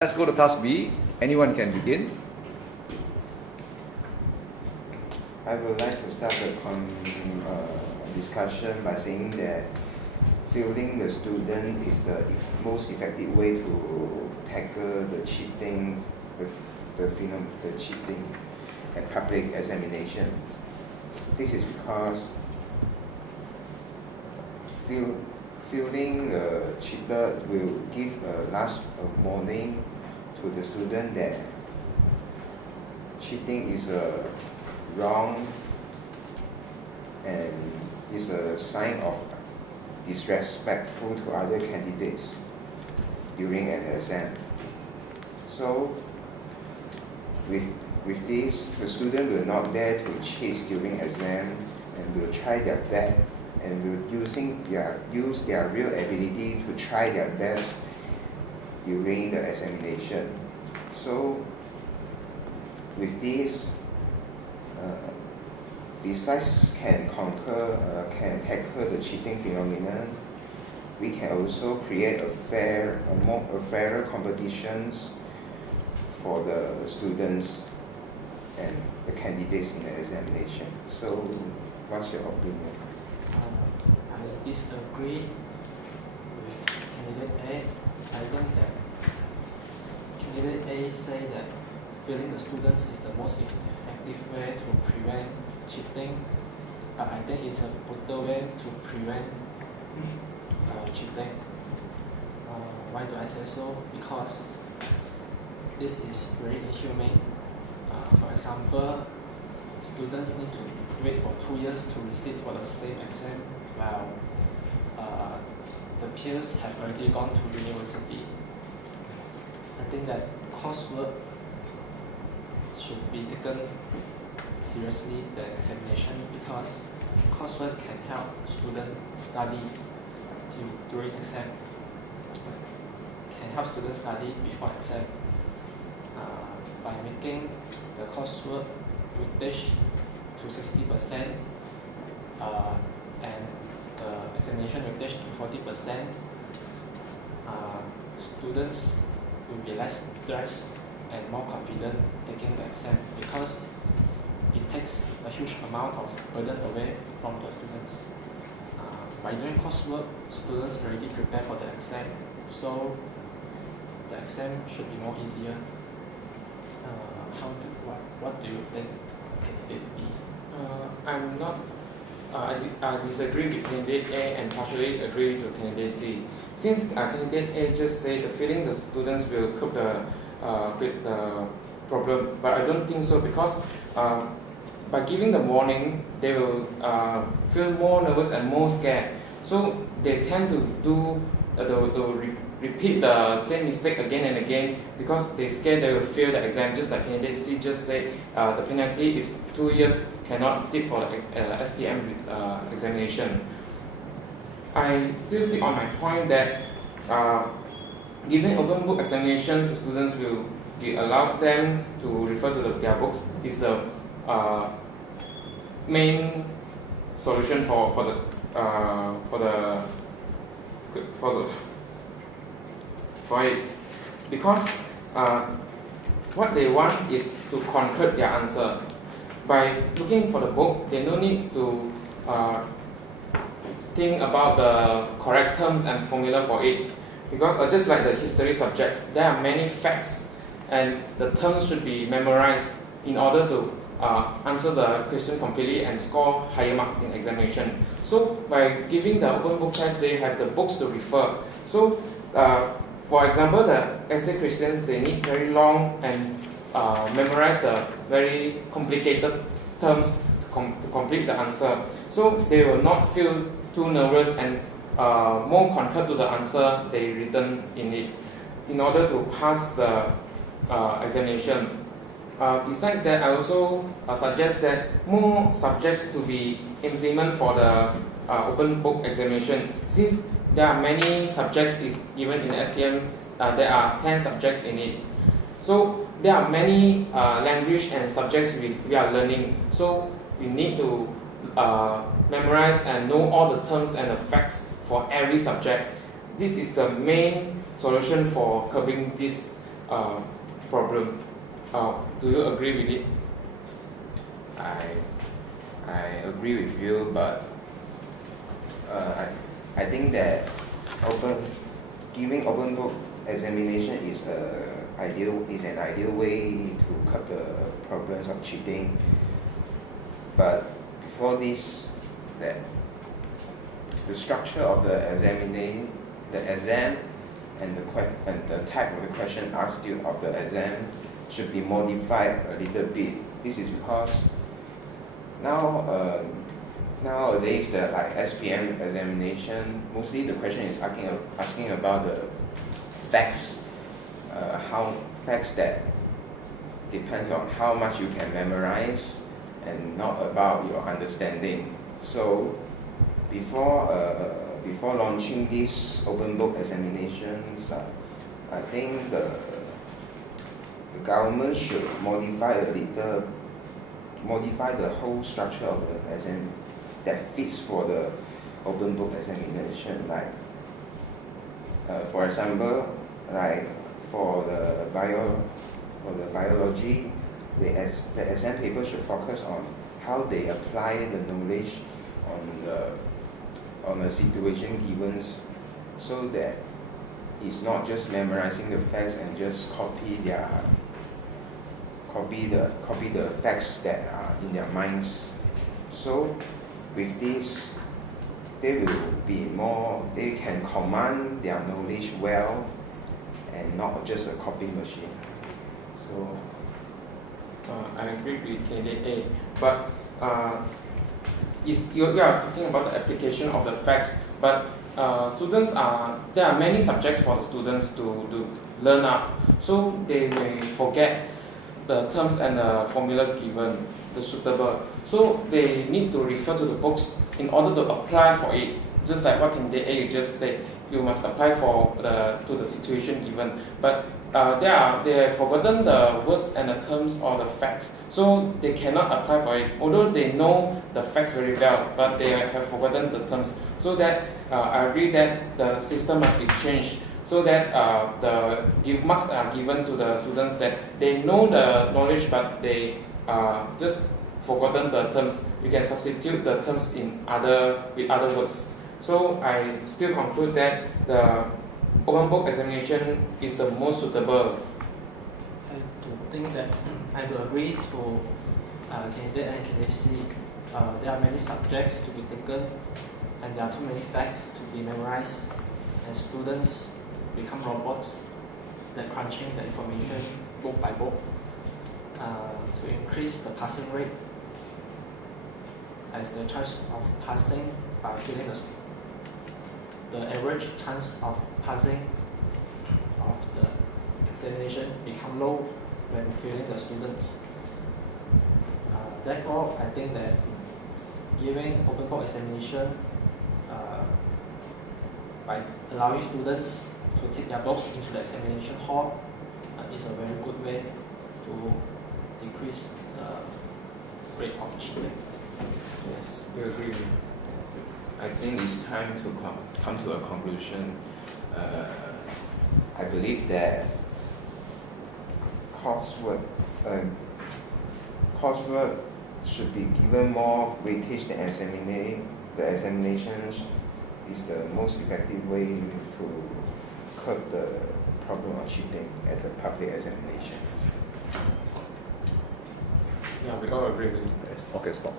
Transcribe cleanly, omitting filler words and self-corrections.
Let's go to task B. Anyone can begin. I would like to start the discussion by saying that fielding the student is the most effective way to tackle the cheating with the cheating at public examination. This is because fielding the cheater will give a last warning to the student that cheating is wrong and is a sign of disrespectful to other candidates during an exam. So with this, the student will not dare to cheat during exam and will try their best and will use their real ability to try their best during the examination. So with this, besides can tackle the cheating phenomenon, we can also create a fairer competitions for the students and the candidates in the examination. So what's your opinion? I disagree with candidate A. I think that candidate A say that failing the students is the most effective way to prevent cheating, but I think it's a better way to prevent cheating. Why do I say so? Because this is very inhumane. For example, students need to wait for 2 years to receive for the same exam, while the peers have already gone to university. I think that coursework should be taken seriously than examination, because coursework can help students study during exam, can help students study before exam by making the coursework weightage to 60% and the examination weightage to 40%. Students will be less stressed and more confident taking the exam, because it takes a huge amount of burden away from the students. By doing coursework, students already prepare for the exam, so the exam should be more easier. What do you think candidate B? I'm not. I disagree with candidate A and partially agree to candidate C. Since candidate A just said the feeling the students will cope with the problem, but I don't think so, because by giving the warning, they will feel more nervous and more scared. So they tend to do repeat the same mistake again and again, because they scared they will fail the exam. Just like candidate C just said, the penalty is 2 years cannot sit for the SPM examination. I still stick on my point that giving open book examination to students will allow them to refer to their books is the main solution for it, because what they want is to conclude their answer. By looking for the book, they no need to think about the correct terms and formula for it, because just like the history subjects, there are many facts and the terms should be memorized in order to answer the question completely and score higher marks in examination. So by giving the open book test, they have the books to refer. So for example, the essay questions, they need very long and memorize the very complicated terms to complete the answer. So they will not feel too nervous and more concur to the answer they written in it in order to pass the examination. Besides that, I also suggest that more subjects to be implemented for the open book examination. Since there are many subjects is given in SPM, there are 10 subjects in it. So there are many language and subjects we are learning. So we need to memorize and know all the terms and the facts for every subject. This is the main solution for curbing this problem. Do you agree with it? I agree with you, but I think that giving open book examination is an ideal way to cut the problems of cheating. But before this, that the structure of the exam and the type of the question asked you of the exam should be modified a little bit. This is because nowadays the SPM examination, mostly the question is asking about the facts, facts that depends on how much you can memorize and not about your understanding. So before launching these open book examinations, I think the government should modify the whole structure of the exam that fits for the open book examination. For example, for the biology, the exam paper should focus on how they apply the knowledge on a situation given, so that it's not just memorizing the facts and just copy the facts that are in their minds. So with this, they can command their knowledge well and not just a copy machine. So I agree with KDA, but you are talking about the application of the facts, but there are many subjects for the students to learn up, so they may forget the terms and the formulas given, the suitable. So they need to refer to the books in order to apply for it. Just like what KDA just said, you must apply to the situation given. But they have forgotten the words and the terms or the facts, so they cannot apply for it. Although they know the facts very well, but they have forgotten the terms. So that I agree that the system must be changed, so that the marks are given to the students that they know the knowledge, but they just forgotten the terms. You can substitute the terms with other words. So I still conclude that the open book examination is the most suitable. I do agree to candidate and KDC. There are many subjects to be taken, and there are too many facts to be memorized, and students become robots that crunching the information book by book. To increase the passing rate, as the chance of passing by filling the average chance of passing of the examination become low when filling the students. Therefore, I think that giving open book examination by allowing students to take their books into the examination hall is a very good way to decrease the rate of cheating. Yes, we agree with you. I think it's time to come to a conclusion. I believe that coursework should be given more weightage than the examinations is the most effective way to curb the problem of cheating at the public examinations. Yeah, we all agree with you. Okay, stop.